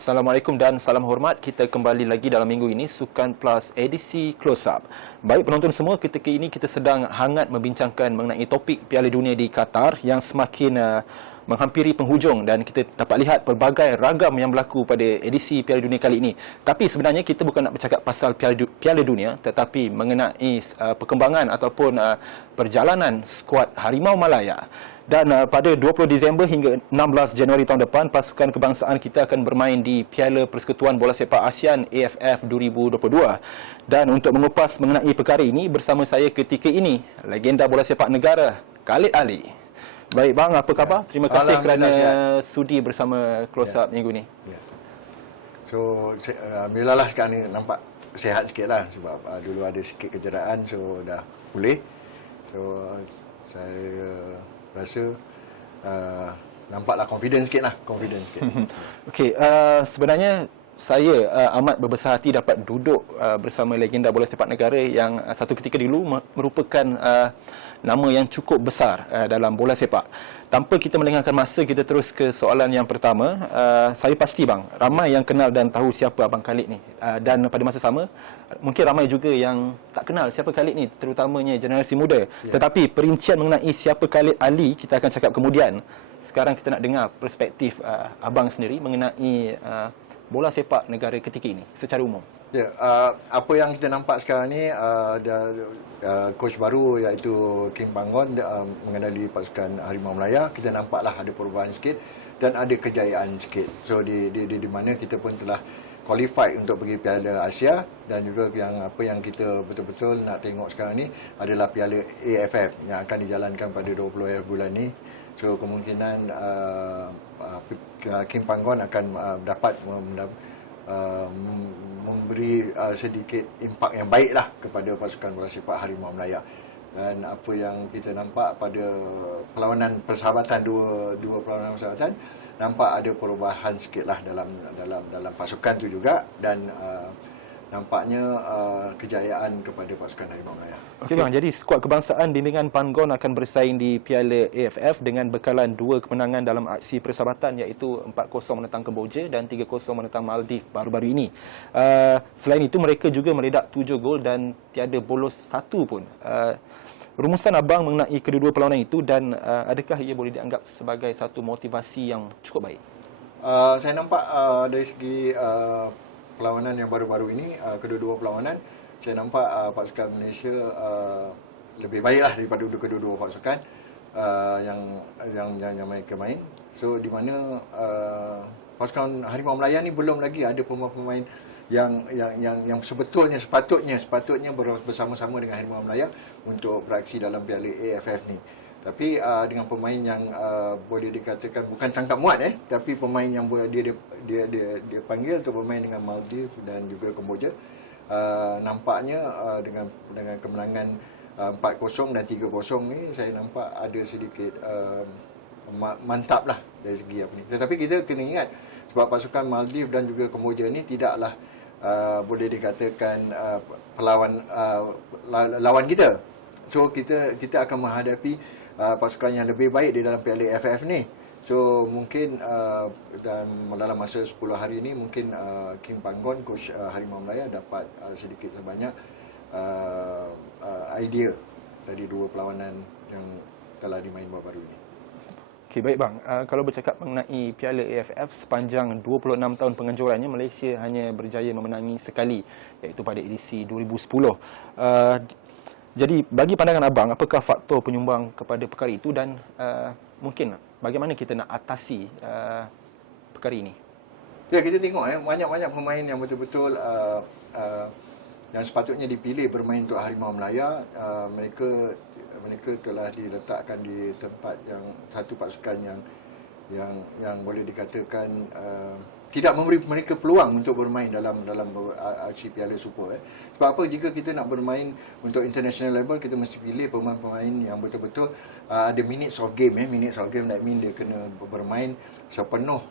Assalamualaikum dan salam hormat. Kita kembali lagi dalam minggu ini Sukan Plus edisi Close Up. Baik penonton semua, ketika ini kita sedang hangat membincangkan mengenai topik Piala Dunia di Qatar yang semakin menghampiri penghujung, dan kita dapat lihat pelbagai ragam yang berlaku pada edisi Piala Dunia kali ini. Tapi sebenarnya kita bukan nak bercakap pasal Piala Dunia, tetapi mengenai perkembangan ataupun perjalanan skuad Harimau Malaya. Dan pada 20 Disember hingga 16 Januari tahun depan, pasukan kebangsaan kita akan bermain di Piala Persekutuan Bola Sepak ASEAN AFF 2022. Dan untuk mengupas mengenai perkara ini, bersama saya ketika ini, legenda bola sepak negara, Khalid Ali. Baik bang, apa khabar? Terima kasih kerana sudi bersama Close Up minggu ni. So, alhamdulillah lah sekarang ni nampak sihat sikit lah, sebab dulu ada sikit kecederaan, so dah pulih. So, saya rasa nampaklah confident sikit lah. Okey, sebenarnya saya amat berbesar hati dapat duduk bersama legenda bola sepak negara yang satu ketika dulu merupakan nama yang cukup besar dalam bola sepak. Tanpa kita melengahkan masa, kita terus ke soalan yang pertama. Saya pasti bang, ramai yang kenal dan tahu siapa Abang Khalid ni. Dan pada masa sama, mungkin ramai juga yang tak kenal siapa Khalid ni, terutamanya generasi muda. Tetapi perincian mengenai siapa Khalid Ali kita akan cakap kemudian. Sekarang kita nak dengar perspektif abang sendiri mengenai bola sepak negara ketika ini secara umum. Apa yang kita nampak sekarang ni, coach baru iaitu Kim Panggon mengendali pasukan Harimau Malaya. Kita nampaklah ada perubahan sikit dan ada kejayaan sikit. So di mana kita pun telah qualified untuk pergi Piala Asia, dan juga yang kita betul-betul nak tengok sekarang ni adalah Piala AFF yang akan dijalankan pada 20 bulan ni. So kemungkinan Kim Panggon akan dapat memberi sedikit impak yang baiklah kepada pasukan bola sepak Harimau Malaya. Dan apa yang kita nampak pada perlawanan persahabatan, dua perlawanan persahabatan, nampak ada perubahan sikitlah dalam pasukan tu juga, dan nampaknya kejayaan kepada pasukan Harimau Malaya. Okey bang, jadi skuad kebangsaan bimbingan Panggon akan bersaing di Piala AFF dengan bekalan 2 kemenangan dalam aksi persahabatan, iaitu 4-0 menentang Kemboja dan 3-0 menentang Maldives baru-baru ini. Selain itu mereka juga meledak 7 gol dan tiada bolos satu pun. Rumusan abang mengenai kedua-dua perlawanan itu, dan adakah ia boleh dianggap sebagai satu motivasi yang cukup baik? Saya nampak dari segi perlawanan yang baru-baru ini, kedua-dua perlawanan, saya nampak pasukan Malaysia lebih baiklah daripada kedua-dua pasukan yang mereka main. So di mana pasukan Harimau Malaya ni belum lagi ada pemain-pemain yang sepatutnya bersama-sama dengan Harimau Malaya untuk beraksi dalam Piala AFF ni. Tapi dengan pemain yang boleh dikatakan bukan tangkap muat, tapi pemain yang dia panggil untuk bermain dengan Maldives dan juga Kemboja, nampaknya dengan kemenangan 4-0 dan 3-0 ni, saya nampak ada sedikit mantap lah dari segi apa ni. Tetapi kita kena ingat, sebab pasukan Maldives dan juga Kemboja ni tidaklah boleh dikatakan lawan kita. So kita akan menghadapi pasukan yang lebih baik di dalam Piala AFF ni. So mungkin dalam masa 10 hari ini, mungkin Kim Panggon, coach Harimau Malaya, dapat sedikit sebanyak idea dari dua perlawanan yang telah dimain baru-baru ini. Okey, baik bang. Kalau bercakap mengenai Piala AFF, sepanjang 26 tahun penganjurannya, Malaysia hanya berjaya memenangi sekali, iaitu pada edisi 2010. Jadi bagi pandangan abang, apakah faktor penyumbang kepada perkara itu, dan mungkin bagaimana kita nak atasi perkara ini? Kita tengok banyak-banyak pemain yang betul-betul yang sepatutnya dipilih bermain untuk Harimau Malaya. Mereka telah diletakkan di tempat yang satu pasukan yang boleh dikatakan tidak memberi mereka peluang untuk bermain dalam aksi Piala Super. Sebab apa, jika kita nak bermain untuk international level, kita mesti pilih pemain-pemain yang betul-betul ada minutes of game. Minutes of game, that mean dia kena bermain sepenuh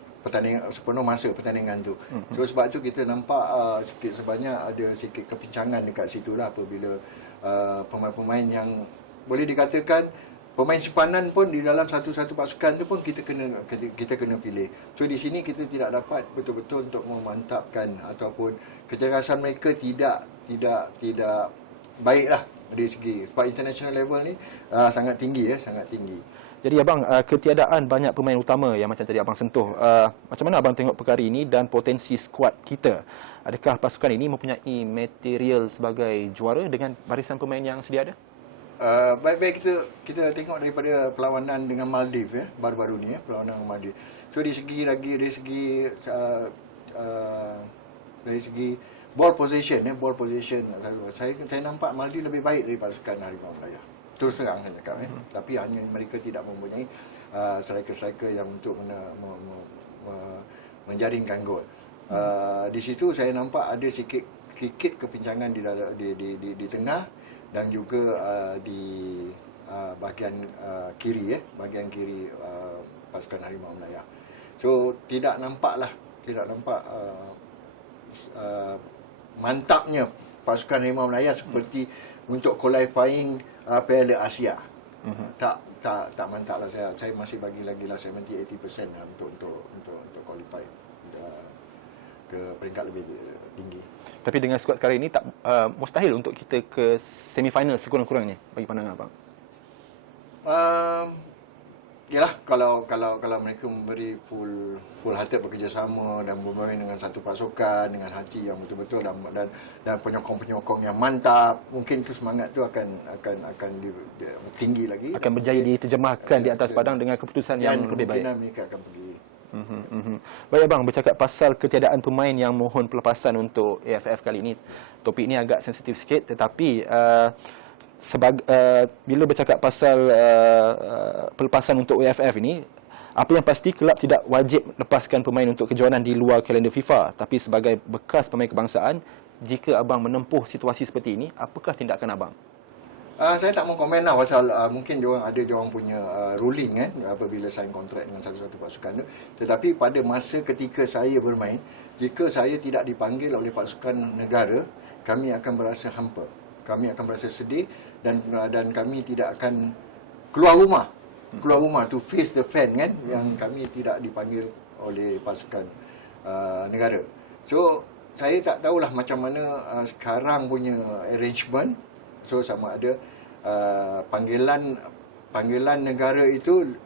masa pertandingan tu. So sebab tu kita nampak sikit sebanyak ada sikit kepincangan dekat situ lah, apabila pemain-pemain yang boleh dikatakan pemain simpanan pun di dalam satu-satu pasukan tu pun kita kena pilih. So di sini kita tidak dapat betul-betul untuk memantapkan ataupun kecergasan mereka tidak baiklah dari segi sebab international level ni sangat tinggi sangat tinggi. Jadi abang, ketiadaan banyak pemain utama yang macam tadi abang sentuh, macam mana abang tengok perkara ini dan potensi skuad kita? Adakah pasukan ini mempunyai material sebagai juara dengan barisan pemain yang sedia ada? Baik-baik kita tengok daripada perlawanan dengan Maldives baru-baru ni perlawanan dengan Maldives. So dari segi ball possession saya nampak Maldives lebih baik daripada pasukan Harimau Melaya. Terus terang saya cakap tapi hanya mereka tidak mempunyai striker-striker yang untuk menjaringkan gol. Di situ saya nampak ada sikit kepincangan di tengah dan juga di bahagian kiri pasukan Harimau Melaya. So tidak nampak mantapnya pasukan Harimau Melaya seperti untuk qualifying Piala Asia. Tak mantap lah saya masih bagi lagi lah 70-80% lah untuk qualify ke peringkat lebih tinggi. Tapi dengan skuad sekarang ini tak mustahil untuk kita ke semifinal sekurang-kurangnya bagi pandangan abang. Yalah kalau mereka memberi full hearted bekerjasama dan bermain dengan satu pasukan dengan hati yang betul-betul dan penyokong-penyokong yang mantap, mungkin tu semangat tu akan tinggi lagi. Akan berjaya diterjemahkan di atas padang dengan keputusan yang lebih baik. Dan mereka akan pergi. Baik abang, bercakap pasal ketiadaan pemain yang mohon pelepasan untuk AFF kali ini. Topik ini agak sensitif sikit, tetapi bila bercakap pasal pelepasan untuk AFF ini, apa yang pasti kelab tidak wajib lepaskan pemain untuk kejohanan di luar kalender FIFA. Tapi sebagai bekas pemain kebangsaan, jika abang menempuh situasi seperti ini, apakah tindakan abang? Saya tak mau komen lah pasal mungkin diorang punya ruling apabila sign kontrak dengan satu-satu pasukan tu. Tetapi pada masa ketika saya bermain, jika saya tidak dipanggil oleh pasukan negara, kami akan berasa hampa. Kami akan berasa sedih dan kami tidak akan keluar rumah to face the fan yang kami tidak dipanggil oleh pasukan negara. So saya tak tahulah macam mana sekarang punya arrangement. So sama ada panggilan negara itu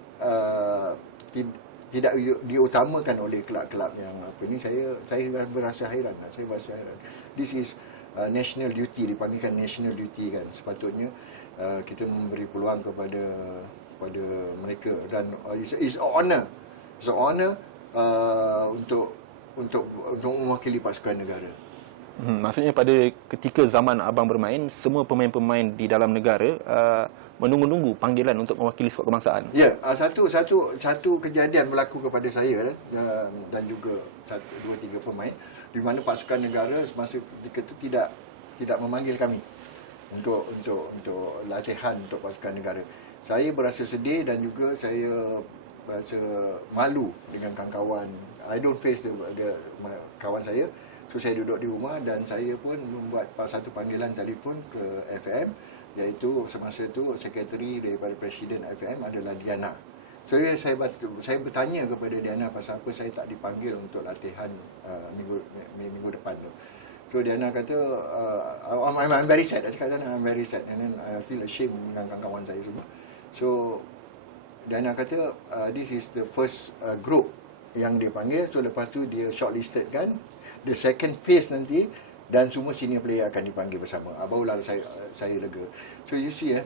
tidak diutamakan oleh kelab-kelab yang apa ni. Saya berasa hairan. This is national duty, dipanggilkan national duty kan. Sepatutnya kita memberi peluang kepada mereka dan it's an honor untuk mewakili pasukan negara. Maksudnya pada ketika zaman abang bermain, semua pemain-pemain di dalam negara menunggu-nunggu panggilan untuk mewakili skuad kebangsaan. Ya, satu kejadian berlaku kepada saya dan juga 2-3 pemain di mana pasukan negara semasa ketika itu tidak memanggil kami untuk latihan untuk pasukan negara. Saya berasa sedih dan juga saya berasa malu dengan kawan-kawan. I don't face kawan saya. So saya duduk di rumah dan saya pun membuat satu panggilan telefon ke FM, iaitu semasa itu sekretari daripada Presiden FM adalah Diana. So saya bertanya kepada Diana pasal apa saya tak dipanggil untuk latihan minggu depan tu. So Diana kata I'm very sad. Saya kata I'm very sad and then I feel ashamed dengan kawan-kawan saya semua. So Diana kata this is the first group yang dia panggil. So lepas tu dia shortlisted kan. The second phase nanti dan semua senior player akan dipanggil bersama. Barulah saya lega. So you see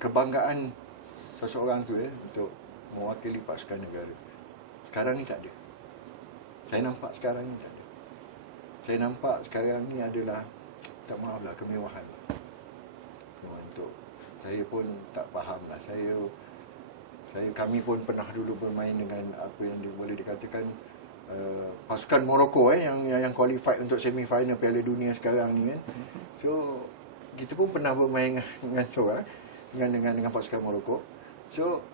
kebanggaan seseorang tu untuk mewakili pasukan negara. Sekarang ni tak ada. Saya nampak sekarang ni tak ada. Saya nampak sekarang ni adalah, tak maaflah, kemewahan. Untuk saya pun tak faham lah. Kami pun pernah dulu bermain dengan apa yang boleh dikatakan pasukan Morocco yang qualified untuk semi-final Piala Dunia sekarang ni kan. So kita pun pernah bermain dengan pasukan Morocco. So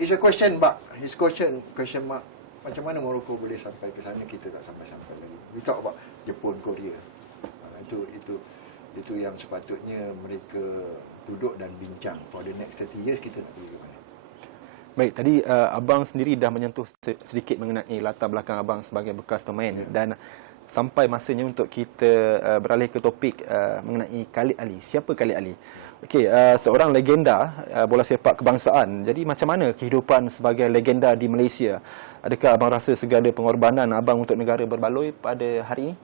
it's a question mark. It's question mark. Macam mana Morocco boleh sampai ke sana, kita tak sampai lagi. We talk about Jepun, Korea. Itu Itu yang sepatutnya mereka duduk dan bincang. For the next 30 years kita nak pergi ke mana. Baik, tadi abang sendiri dah menyentuh sedikit mengenai latar belakang abang sebagai bekas pemain, dan sampai masanya untuk kita beralih ke topik mengenai Khalid Ali. Siapa Khalid Ali? Okey, seorang legenda bola sepak kebangsaan. Jadi macam mana kehidupan sebagai legenda di Malaysia? Adakah abang rasa segala pengorbanan abang untuk negara berbaloi pada hari ini?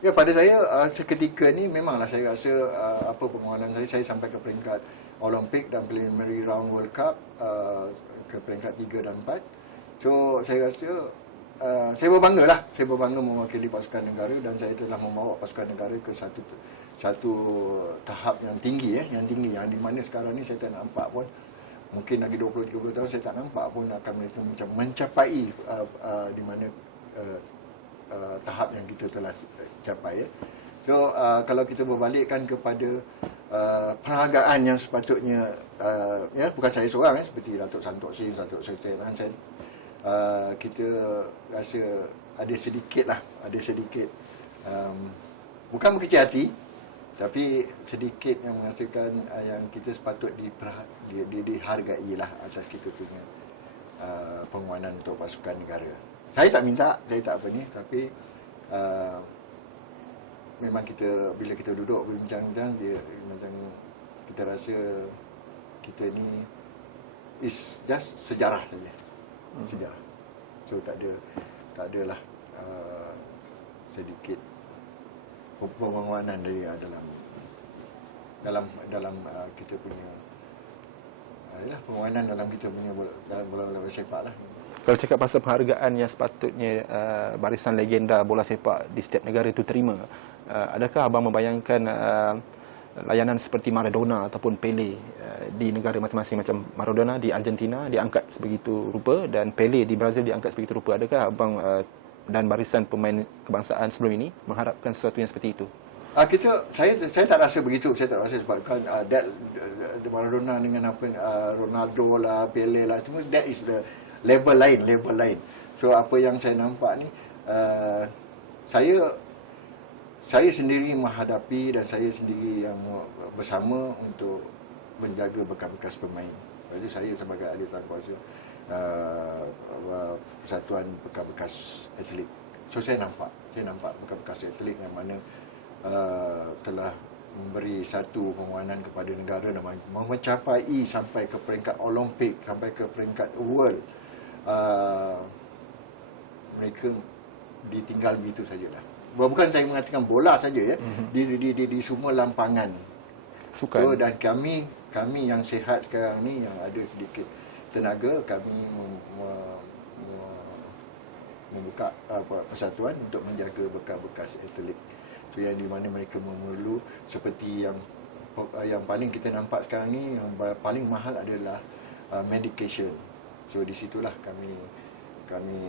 Ya, pada saya seketika ni memanglah saya rasa apa pengorbanan saya sampai ke peringkat Olimpik dan preliminary round World Cup, ke peringkat 3 dan 4. So saya rasa saya berbangga lah. Saya berbangga mewakili pasukan negara dan saya telah membawa pasukan negara ke satu tahap yang tinggi, yang tinggi, yang di mana sekarang ni saya tak nampak pun, mungkin lagi 20-30 tahun saya tak nampak pun akan mereka mencapai di mana tahap yang kita telah capai. So kalau kita berbalikkan kepada penghargaan yang sepatutnya, bukan saya seorang, seperti Datuk Santok Sin, Datuk Seri Ransen, kita rasa ada sedikit bukan berkecil hati, tapi sedikit yang mengatakan yang kita sepatut dihargai lah asas kita punya penguanan untuk pasukan negara. Saya tak minta, saya tak apa ni, tapi memang bila kita duduk berbincang-bincang, dia macam kita rasa kita ni is just sejarah saja. Sejarah. So tak adalah sedikit penguanan dari dalam kita punya penguanan dalam kita punya bola sepak lah. Kalau cakap pasal penghargaan yang sepatutnya barisan legenda bola sepak di setiap negara itu terima, adakah abang membayangkan layanan seperti Maradona ataupun Pele di negara masing-masing? Macam Maradona di Argentina diangkat sebegitu rupa dan Pele di Brazil diangkat sebegitu rupa. Adakah abang dan barisan pemain kebangsaan sebelum ini mengharapkan sesuatu yang seperti itu? Saya tak rasa begitu. Saya tak rasa sebab kan Maradona dengan Ronaldo lah, Pele lah, semua that is the level lain. So apa yang saya nampak ni, saya sendiri menghadapi dan saya sendiri yang bersama untuk menjaga bekas-bekas pemain. Jadi saya sebagai ahli tangkuasa Persatuan Bekas-bekas Atlet. So saya nampak bekas-bekas atlet yang mana telah memberi satu penguanan kepada negara dan mencapai sampai ke peringkat Olimpik, sampai ke peringkat World. Mereka ditinggal begitu sajalah. Bukan saya mengatakan bola saja, di semua lampangan sukan. So, dan kami yang sihat sekarang ni, yang ada sedikit tenaga, kami membuka persatuan untuk menjaga bekas-bekas atlet. So, yang di mana mereka memerlu, seperti yang paling kita nampak sekarang ni, yang paling mahal adalah medication. So di situlah kami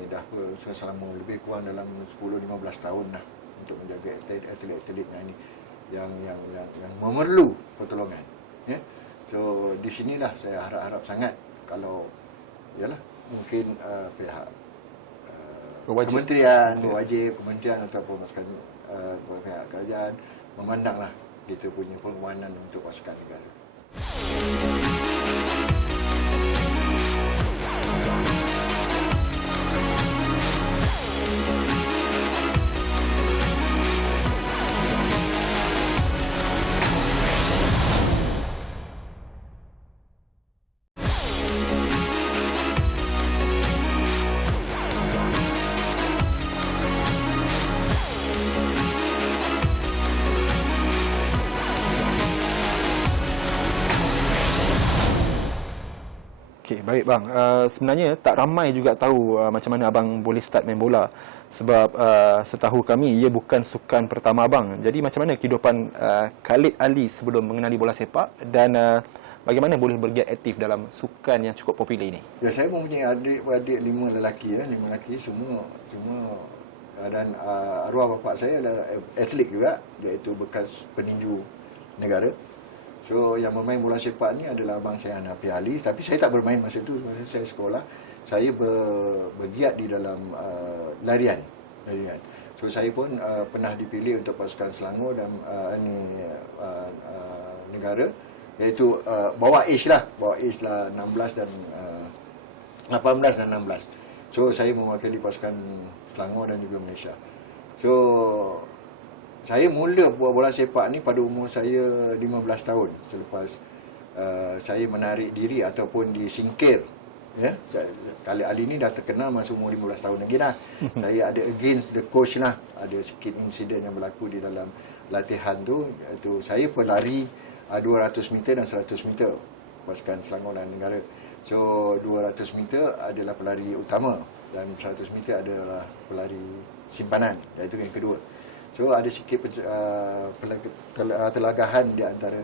dah selama lebih kurang dalam 10-15 tahun dah untuk menjaga atlet-atlet yang memerlu pertolongan. Ya. So di sinilah saya harap sangat kalau mungkin pihak kementerian ataupun pihak kerajaan memandanglah kita punya penguanan untuk pasukan negara. Okey, baik bang. Sebenarnya tak ramai juga tahu macam mana abang boleh start main bola. Sebab setahu kami ia bukan sukan pertama abang. Jadi macam mana kehidupan Khalid Ali sebelum mengenali bola sepak dan bagaimana boleh bergiat aktif dalam sukan yang cukup popular ini? Ya, saya mempunyai adik-beradik 5 lelaki semua dan arwah bapa saya adalah atlet juga, iaitu bekas peninju negara. So yang bermain bola sepak ni adalah abang saya Hanafi Ali, tapi saya tak bermain masa itu, masa saya sekolah. Saya bergiat di dalam larian. So saya pun pernah dipilih untuk pasukan Selangor dan negara, iaitu bawah age lah 16 dan 18 dan 16. So saya mewakili pasukan Selangor dan juga Malaysia. So saya mula buat bola sepak ni pada umur saya 15 tahun selepas saya menarik diri ataupun disingkir. Ya, kali ini dah terkenal masa umur 15 tahun lagi dah. Saya ada against the coach lah. Ada sikit insiden yang berlaku di dalam latihan tu, iaitu saya pelari 200 meter dan 100 meter pasukan Selangor dan negara. So 200 meter adalah pelari utama dan 100 meter adalah pelari simpanan, iaitu yang kedua. So ada sikit telagahan di antara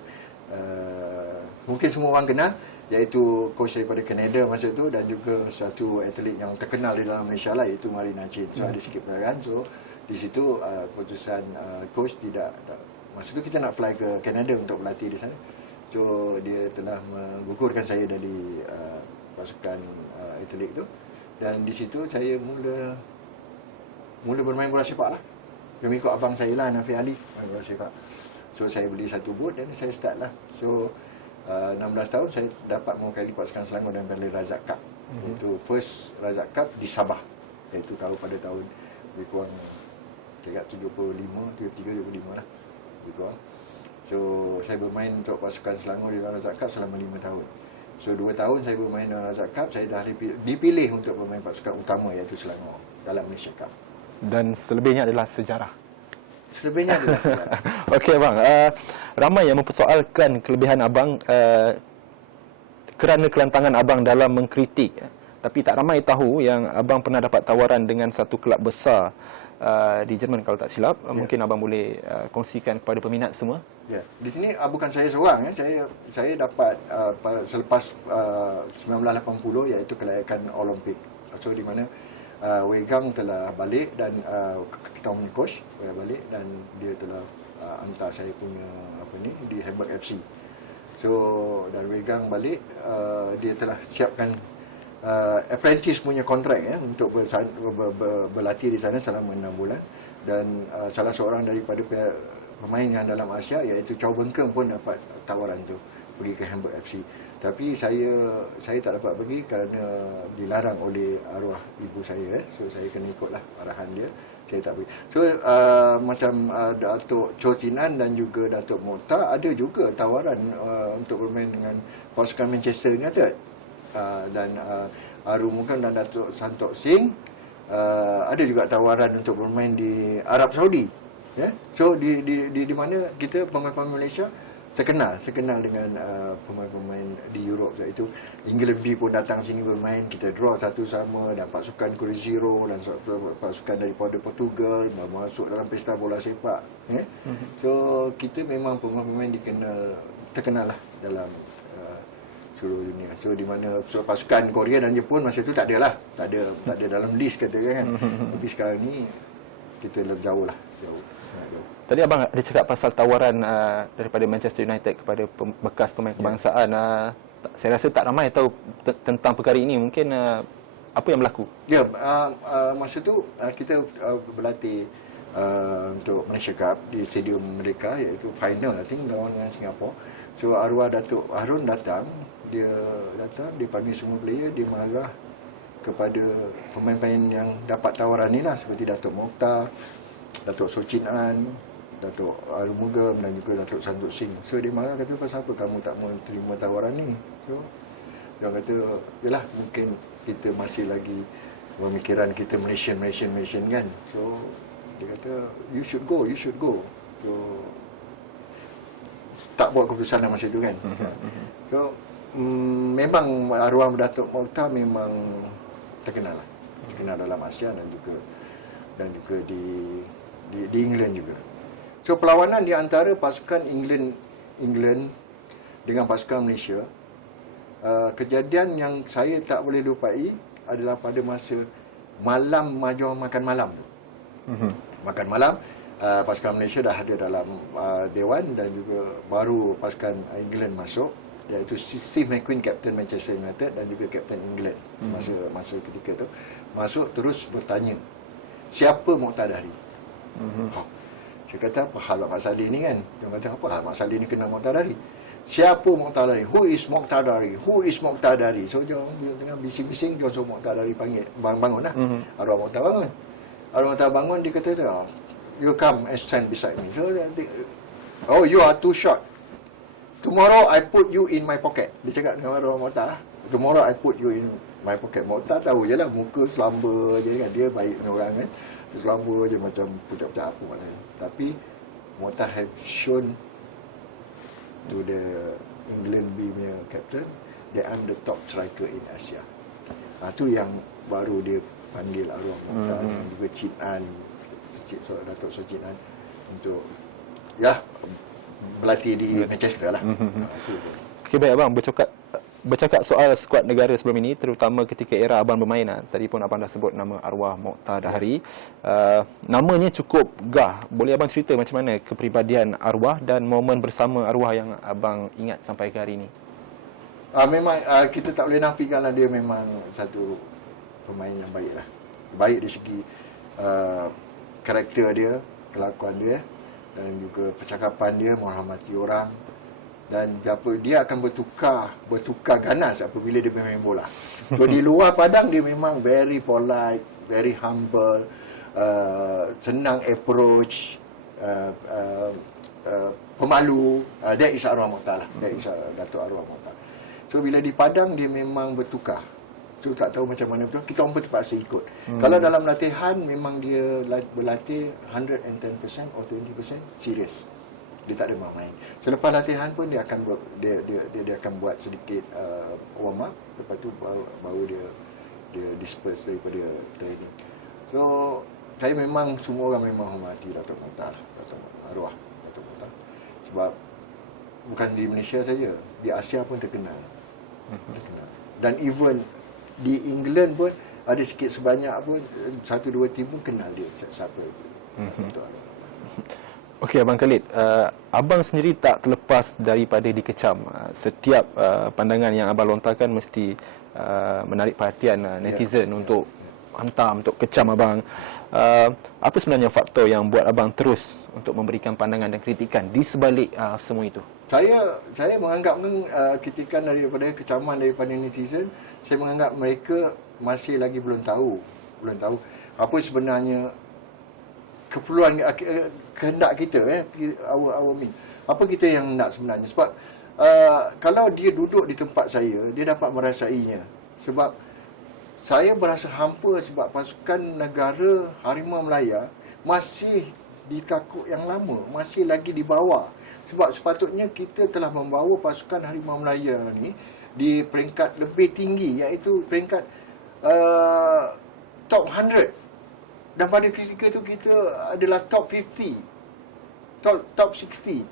mungkin semua orang kenal, iaitu coach daripada Canada masa tu dan juga satu atlet yang terkenal di dalam Malaysia lah, iaitu Marina Chin. So ada sikit perlawanan. So di situ keputusan coach tidak, masa tu kita nak fly ke Canada untuk berlatih di sana. So dia telah menggugurkan saya dari pasukan atlet tu, dan di situ saya mula bermain bola sepak lah. Mengikut abang saya lah, Nafi Ali, main bola sepak. So saya beli satu boot dan saya start lah. So 16 tahun saya dapat mewakili pasukan Selangor dan Piala Razak Cup. Itu first Razak Cup di Sabah, iaitu pada tahun lebih kurang 75 lah lebih kurang. So saya bermain untuk pasukan Selangor di dalam Razak Cup selama 5 tahun. So 2 tahun saya bermain dalam Razak Cup, saya dah dipilih untuk bermain pasukan utama, iaitu Selangor dalam Malaysia Cup. Dan selebihnya adalah sejarah. Selebihnya adalah sejarah. Okey abang, ramai yang mempersoalkan kelebihan abang kerana kelantangan abang dalam mengkritik. Tapi tak ramai tahu yang abang pernah dapat tawaran dengan satu kelab besar di Jerman kalau tak silap. Mungkin abang boleh kongsikan kepada peminat semua. Ya, di sini bukan saya seorang. Saya dapat selepas 1980, iaitu kelayakan Olimpik. So di mana Wegang telah balik dan kita punya coach balik, dan dia telah hantar saya punya di Hamburg FC. So dan Wegang balik, dia telah siapkan apprentice punya kontrak untuk berlatih di sana selama 6 bulan, dan salah seorang daripada pemain yang dalam Asia, iaitu Chow Bengkeng pun dapat tawaran tu pergi ke Hamburg FC. Tapi saya tak dapat pergi kerana dilarang oleh arwah ibu saya. So saya kena ikutlah arahan dia. Saya tak pergi. So macam Datuk Chow Tin An dan juga Datuk Mokhtar ada juga tawaran untuk bermain dengan pasukan Manchester United. Dan Aru Mugham dan Datuk Santok Singh ada juga tawaran untuk bermain di Arab Saudi. Ya. So di mana kita pemain-pemain Malaysia terkenal dengan pemain-pemain di Europe, iaitu England B pun datang sini bermain, kita draw 1-1 dan pasukan Cruzeiro dan pasukan daripada Portugal masuk dalam pesta bola sepak. So kita memang pemain-pemain terkenal lah dalam seluruh dunia. So di mana pasukan Korea dan Jepun masa tu tak ada dalam list katakan kan. Tapi sekarang ni kita lebih jauh lah, jauh. Tadi abang ada cakap pasal tawaran daripada Manchester United kepada bekas pemain kebangsaan. Saya rasa tak ramai tahu tentang perkara ini. Mungkin apa yang berlaku? Ya, masa tu kita berlatih untuk Malaysia Cup di stadium mereka, iaitu final I think lawan dengan Singapura. So arwah Datuk Harun datang, dia panggil semua player, dia marah kepada pemain-pemain yang dapat tawaran ni lah, seperti Datuk Mokhtar, Datuk Chow Tin An, Datuk Aru Mugham dan juga Datuk Santok Singh. So dia marah, kata pasal apa kamu tak mau terima tawaran ni. So dia kata yalah, mungkin kita masih lagi pemikiran kita Malaysian kan. So dia kata you should go. So tak buat keputusan masa itu kan. So memang arwah Datuk Mokhtar memang terkenal dalam Asia dan juga di England juga. So perlawanan di antara pasukan England dengan pasukan Malaysia, kejadian yang saya tak boleh lupai adalah pada masa malam majlis makan malam tu. Makan malam, pasukan Malaysia dah ada dalam dewan dan juga baru pasukan England masuk, iaitu Steve McQueen, Kapten Manchester United dan juga Kapten England masa ketika tu masuk, terus bertanya siapa Mokhtar Dahri. Saya kata, apa hal Mak Saleh ni kan? Dia kata, apa hal Mak Saleh ni kena Muqtadari? Siapa Muqtadari? Who is Muqtadari? Who is Muqtadari? So dia tengah bising-bising, dia suruh Muqtadari panggil, bangun lah. Arwah Muqtadar bangun. Arwah Muqtadar bangun, dia kata, you come and stand beside me. So oh, you are too short. Tomorrow I put you in my pocket. Dia cakap dengan Arwah Muqtadar. Tomorrow I put you in my pocket. Muqtadar tahu je lah, muka selamba je kan. Dia baik dengan orang kan. Dia selamba je macam pucat-pucat apa maknanya. Tapi Muqtadar have shown to the England B punya captain that I'm the top striker in Asia. Tu yang baru dia panggil arwah Muqtadar dan juga Cik An, Datuk Seri Cik An untuk berlatih di Manchester lah. Okey, baik abang, bercakap soal skuad negara sebelum ini, terutama ketika era abang bermain. Tadi pun abang dah sebut nama arwah Muqtadari. Namanya cukup gah. Boleh abang cerita macam mana kepribadian arwah dan momen bersama arwah yang abang ingat sampai ke hari ini? Memang kita tak boleh nafikan lah, dia memang satu pemain yang baik lah. Baik dari segi karakter dia, kelakuan dia, dan juga percakapan dia, menghormati orang. Dan dia akan bertukar ganas apabila dia bermain bola. So di luar padang dia memang very polite, very humble, senang approach, pemalu. That is arwah Muqtadar lah. That is Datuk Arwah Muqtadar. So bila di padang dia memang bertukar. So tak tahu macam mana betul, kita orang pun terpaksa ikut. Kalau dalam latihan memang dia berlatih 110% or 20% serius. Dia tak ada main. Selepas latihan pun dia akan buat sedikit warm up, lepas tu baru dia disperse daripada training. So saya memang, semua orang memang hormati Datuk Muqtadar, Datuk Arwah Datuk Muqtadar. Sebab bukan di Malaysia saja, di Asia pun terkenal. Dan even di England pun ada sikit sebanyak pun, 1-2 tim pun kenal dia siapa itu. Datuk Arwah. Okey Abang Khalid, abang sendiri tak terlepas daripada dikecam. Setiap pandangan yang abang lontarkan mesti menarik perhatian netizen untuk hantam, untuk kecam abang. Apa sebenarnya faktor yang buat abang terus untuk memberikan pandangan dan kritikan di sebalik semua itu? Saya menganggap kritikan daripada kecaman daripada netizen, saya menganggap mereka masih lagi belum tahu apa sebenarnya keperluan, kehendak kita, our mean. Apa kita yang nak sebenarnya. Sebab kalau dia duduk di tempat saya, dia dapat merasainya. Sebab saya berasa hampa sebab pasukan negara Harimau Melaya masih di takuk yang lama, masih lagi di bawah. Sebab sepatutnya kita telah membawa pasukan Harimau Melaya ni di peringkat lebih tinggi, iaitu peringkat top 100. Dan pada ketika itu kita adalah top 50, top 60.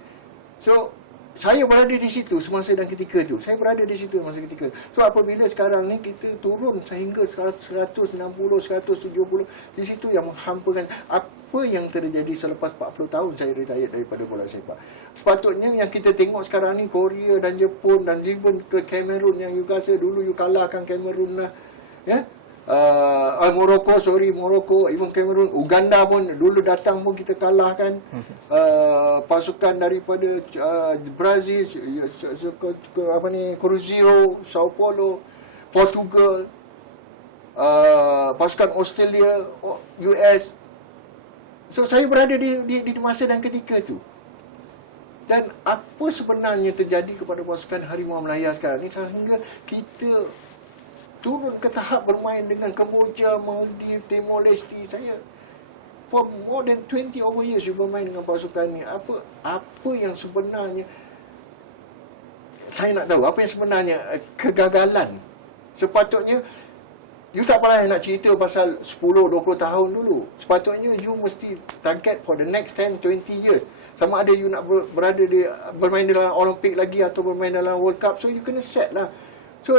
So saya berada di situ semasa dan ketika itu. Saya berada di situ masa ketika. So apabila sekarang ni kita turun sehingga 160, 170, di situ yang menghampakan apa yang terjadi selepas 40 tahun saya retire daripada bola sepak. Sepatutnya yang kita tengok sekarang ni Korea dan Jepun dan even ke Cameroon yang you rasa dulu you kalahkan Cameroon lah, ya. Morocco, even Cameroon, Uganda pun dulu datang pun kita kalahkan. Pasukan daripada Brazil, Cruzeiro, Sao Paulo, Portugal, pasukan Australia, US. So saya berada di masa dan ketika itu. Dan apa sebenarnya terjadi kepada pasukan Harimau Melaya sekarang ni sehingga kita turun ke tahap bermain dengan Kemboja, Maldives, Timor Leste. Saya for more than 20 over years bermain dengan pasukan ni. Apa yang sebenarnya saya nak tahu, apa yang sebenarnya kegagalan. Sepatutnya you tak pernah nak cerita pasal 10-20 tahun dulu. Sepatutnya you mesti target for the next 10-20 years. Sama ada you nak bermain dalam Olimpik lagi atau bermain dalam World Cup. So you kena set lah. So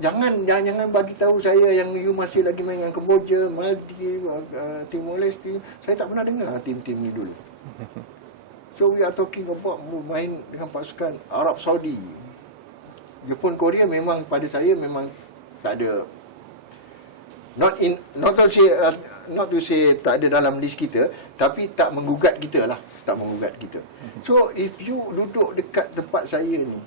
Jangan bagi tahu saya yang you masih lagi main dengan Kemboja, Maldives, Timor Leste. Saya tak pernah dengar tim-tim ni dulu. So we are talking about main dengan pasukan Arab Saudi. Jepun, Korea memang pada saya memang tak ada. not to say tak ada dalam list kita, tapi tak menggugat kita lah. Tak menggugat kita. So, if you duduk dekat tempat saya ni,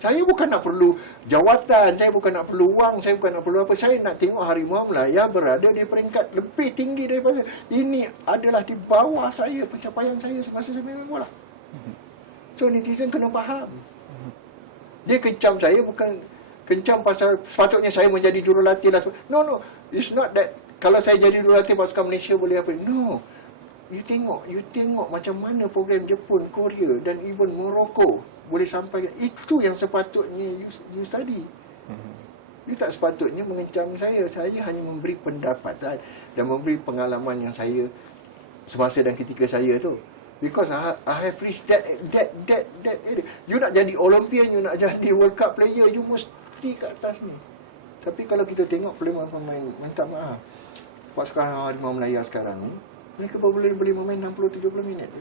saya bukan nak perlu jawatan, saya bukan nak perlu wang, saya bukan nak perlu apa. Saya nak tengok Harimau Melaya berada di peringkat lebih tinggi daripada saya. Ini adalah di bawah saya, pencapaian saya semasa saya main bola. So, netizen kena faham. Dia kecam saya bukan kencam pasal sepatutnya saya menjadi jurulatih lah. No. It's not that kalau saya jadi jurulatih pasukan Malaysia boleh apa. No. You tengok macam mana program Jepun, Korea dan even Morocco boleh sampai. Itu yang sepatutnya you study. You tak sepatutnya mengecam saya. Saya hanya memberi pendapat dan memberi pengalaman yang saya semasa dan ketika saya tu. Because I have reached that area. You nak jadi Olympian, you nak jadi World Cup player, you mesti kat atas ni. Tapi kalau kita tengok pemain, minta maaf, pasukan Harimau Melaya sekarang ni, mereka boleh memain 60-70 minit.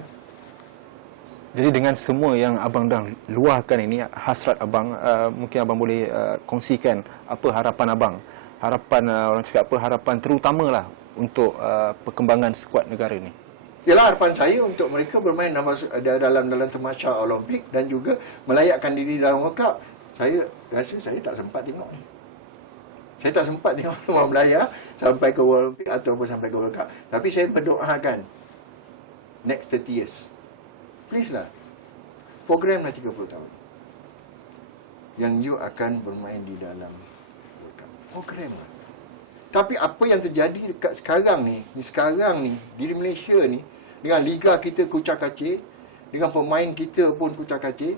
Jadi dengan semua yang abang dah luahkan ini, hasrat abang, mungkin abang boleh kongsikan apa harapan abang. Harapan, orang cakap apa, harapan terutamalah untuk perkembangan skuad negara ni. Ialah harapan saya untuk mereka bermain dalam temasya Olimpik dan juga melayakkan diri dalam World Cup. Saya rasa saya tak sempat tengok ni. Saya tak sempat tengok Harimau Melaya sampai ke Olimpik ataupun sampai ke World Cup. Tapi saya berdoakan next 30 years. Please lah. Programlah 30 tahun. Yang you akan bermain di dalam World Cup. Program lah. Tapi apa yang terjadi dekat sekarang ni di Malaysia ni, dengan liga kita kucak-kacir, dengan pemain kita pun kucak-kacir.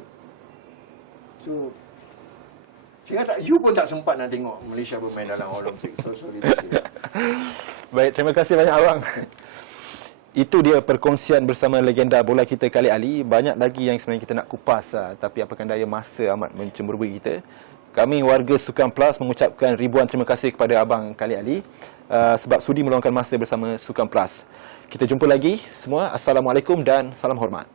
So, you pun tak sempat nak tengok Malaysia bermain dalam Olimpik. So, sorry to say. Baik, terima kasih banyak abang. Itu dia perkongsian bersama legenda bola kita Khalid Ali. Banyak lagi yang sebenarnya kita nak kupas, tapi apakan daya masa amat mencemburui kita. Kami warga Sukan Plus mengucapkan ribuan terima kasih kepada abang Khalid Ali sebab sudi meluangkan masa bersama Sukan Plus. Kita jumpa lagi semua. Assalamualaikum dan salam hormat.